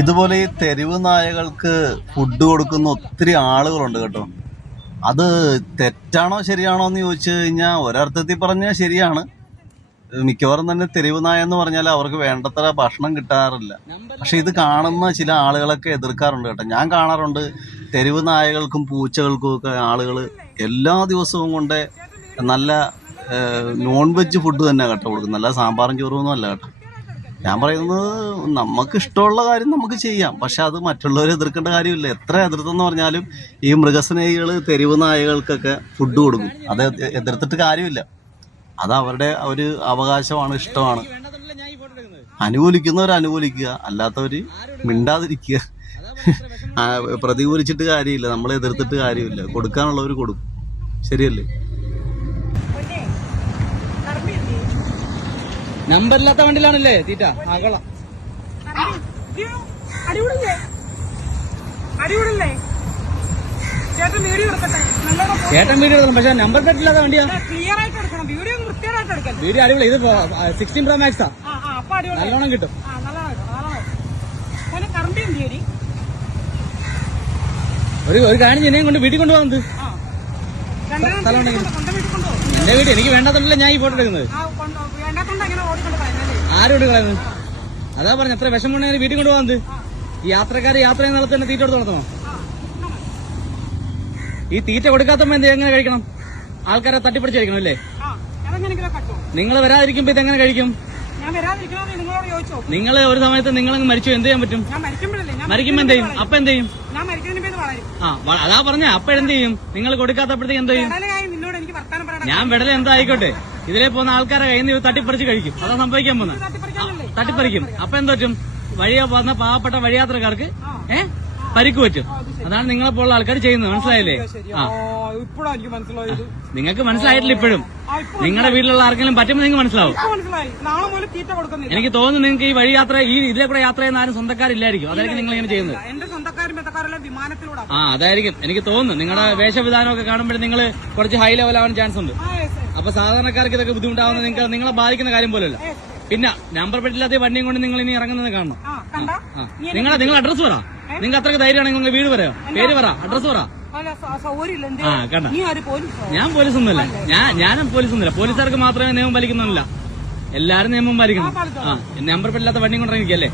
ഇതുപോലെ ഈ തെരുവ് നായകൾക്ക് ഫുഡ് കൊടുക്കുന്ന ഒത്തിരി ആളുകളുണ്ട് കേട്ടോ. അത് തെറ്റാണോ ശരിയാണോ എന്ന് ചോദിച്ചു കഴിഞ്ഞാൽ ഒരർത്ഥത്തിൽ പറഞ്ഞാൽ ശരിയാണ്. മിക്കവാറും തന്നെ തെരുവ് നായ എന്ന് പറഞ്ഞാൽ അവർക്ക് വേണ്ടത്ര ഭക്ഷണം കിട്ടാറില്ല. പക്ഷെ ഇത് കാണുന്ന ചില ആളുകളൊക്കെ എതിർക്കാറുണ്ട് കേട്ടോ. ഞാൻ കാണാറുണ്ട് തെരുവ് നായകൾക്കും പൂച്ചകൾക്കും ഒക്കെ ആളുകൾ എല്ലാ ദിവസവും കൊണ്ട് നല്ല നോൺ വെജ് ഫുഡ് തന്നെ കേട്ടോ കൊടുക്കുന്നത്. നല്ല സാമ്പാറും ചോറും അല്ല കേട്ടോ. ഞാൻ പറയുന്നത് നമുക്ക് ഇഷ്ടമുള്ള കാര്യം നമുക്ക് ചെയ്യാം, പക്ഷെ അത് മറ്റുള്ളവരെ എതിർക്കേണ്ട കാര്യമില്ല. എത്ര എതിർത്തെന്ന് പറഞ്ഞാലും ഈ മൃഗസ്നേഹികൾ തെരുവ് നായകൾക്കൊക്കെ ഫുഡ് കൊടുക്കും. അത് എതിർത്തിട്ട് കാര്യമില്ല. അത് അവരുടെ ഒരു അവകാശമാണ്, ഇഷ്ടമാണ്. അനുകൂലിക്കുന്നവർ അനുകൂലിക്കുക, അല്ലാത്തവർ മിണ്ടാതിരിക്കുക. പ്രതികൂലിച്ചിട്ട് കാര്യമില്ല, നമ്മളെ എതിർത്തിട്ട് കാര്യമില്ല. കൊടുക്കാനുള്ളവർ കൊടുക്കും. ശരിയല്ലേ? നമ്പറില്ലാത്ത വണ്ടിയിലാണല്ലേ തീറ്റ? ആകള ചേട്ടൻ വീഡിയോ എടുക്കണം, പക്ഷെ നമ്പർ പ്ലേറ്റ് ഇല്ലാത്ത വണ്ടിയാ. വീഡിയോ അടിപൊളി. ഇത് 16 Pro Max നല്ലോണം കിട്ടും. ഒരു കാര്യം ചെന്നൈയും കൊണ്ട് വീട്ടിൽ കൊണ്ടുപോകുന്നത് സ്ഥലമുണ്ടെങ്കിൽ എന്റെ വീട് എനിക്ക് വേണ്ടാത്തോണ്ടല്ലേ ഞാൻ ഈ ഫോട്ടോ എടുക്കുന്നത്. ആരും എടുക്കളയുന്നത്? അതാ പറഞ്ഞ എത്ര വിഷമമുണ്ടെങ്കിൽ വീട്ടിൽ കൊണ്ടുപോകുന്നത്. ഈ യാത്രക്കാർ യാത്ര ചെയ്യുന്ന തന്നെ തീറ്റ കൊടുത്ത് നടത്തണോ? ഈ തീറ്റ കൊടുക്കാത്തപ്പോ എങ്ങനെ കഴിക്കണം? ആൾക്കാരെ തട്ടിപ്പിടിച്ച് കഴിക്കണം അല്ലേ? നിങ്ങൾ വരാതിരിക്കുമ്പോ ഇതെങ്ങനെ കഴിക്കും? നിങ്ങൾ ഒരു സമയത്ത് നിങ്ങളങ്ങ് മരിച്ചു, എന്ത് ചെയ്യാൻ പറ്റും? മരിക്കുമ്പോ എന്ത് ചെയ്യും? അപ്പൊ എന്ത് ചെയ്യും? അതാ പറഞ്ഞ അപ്പൊ എന്ത് ചെയ്യും? നിങ്ങൾ കൊടുക്കാത്തപ്പോഴത്തേക്ക് എന്ത് ചെയ്യും? ഞാൻ വിടല എന്താ ആയിക്കോട്ടെ, ഇതിലെ പോകുന്ന ആൾക്കാരെ കയ്യിൽ നിന്ന് തട്ടിപ്പറിച്ച് കഴിക്കും. അതാ സംഭവിക്കാൻ പോകുന്നത്. തട്ടിപ്പറിക്കും. അപ്പൊ എന്താ പറ്റും? വഴിയാ പോകുന്ന പാവപ്പെട്ട വഴിയാത്രക്കാർക്ക് പരിക്ക് പറ്റും. അതാണ് നിങ്ങളെ പോലുള്ള ആൾക്കാർ ചെയ്യുന്നത്. മനസ്സിലായില്ലേ? നിങ്ങൾക്ക് മനസ്സിലായിട്ടില്ല ഇപ്പോഴും. നിങ്ങളുടെ വീട്ടിലുള്ള ആർക്കെങ്കിലും പറ്റുമ്പോൾ നിങ്ങൾക്ക് മനസ്സിലാവും. എനിക്ക് തോന്നുന്നു നിങ്ങൾക്ക് ഈ വഴിയാത്ര ഇതിലെ കൂടെ യാത്ര ചെയ്യുന്ന ആരും സ്വന്തക്കാരില്ലായിരിക്കും. അതായിരിക്കും നിങ്ങൾ ഇങ്ങനെ ചെയ്യുന്നത്. അതായിരിക്കും എനിക്ക് തോന്നുന്നു. നിങ്ങളുടെ വേഷവിധാനമൊക്കെ കാണുമ്പോൾ നിങ്ങൾ കുറച്ച് ഹൈ ലെവൽ ആവാൻ ചാൻസ് ഉണ്ട്. അപ്പൊ സാധാരണക്കാർക്ക് ഇതൊക്കെ ബുദ്ധിമുട്ടാവുന്നത് നിങ്ങളെ ബാധിക്കുന്ന കാര്യം പോലല്ല. പിന്നെ നമ്പർ പ്ലേറ്റില്ലാത്ത വണ്ടിയും കൊണ്ട് നിങ്ങൾ ഇനി ഇറങ്ങുന്നത് കാണണം. നിങ്ങൾ അഡ്രസ് പറ. നിങ്ങൾക്ക് അത്രയ്ക്ക് ധൈര്യമാണെങ്കിൽ നിങ്ങൾ വീട് പറയാം, പേര് പറ, അഡ്രസ് പറ. കണ്ട, ഞാൻ പോലീസൊന്നുമില്ല. ഞാനും പോലീസൊന്നുമില്ല. പോലീസുകാർക്ക് മാത്രമേ നിയമം പാലിക്കുന്നില്ല. എല്ലാരും നിയമം പാലിക്കണം. നമ്പർ പ്ലേറ്റില്ലാത്ത വണ്ടിയും കൊണ്ടിറങ്ങിക്കല്ലേ?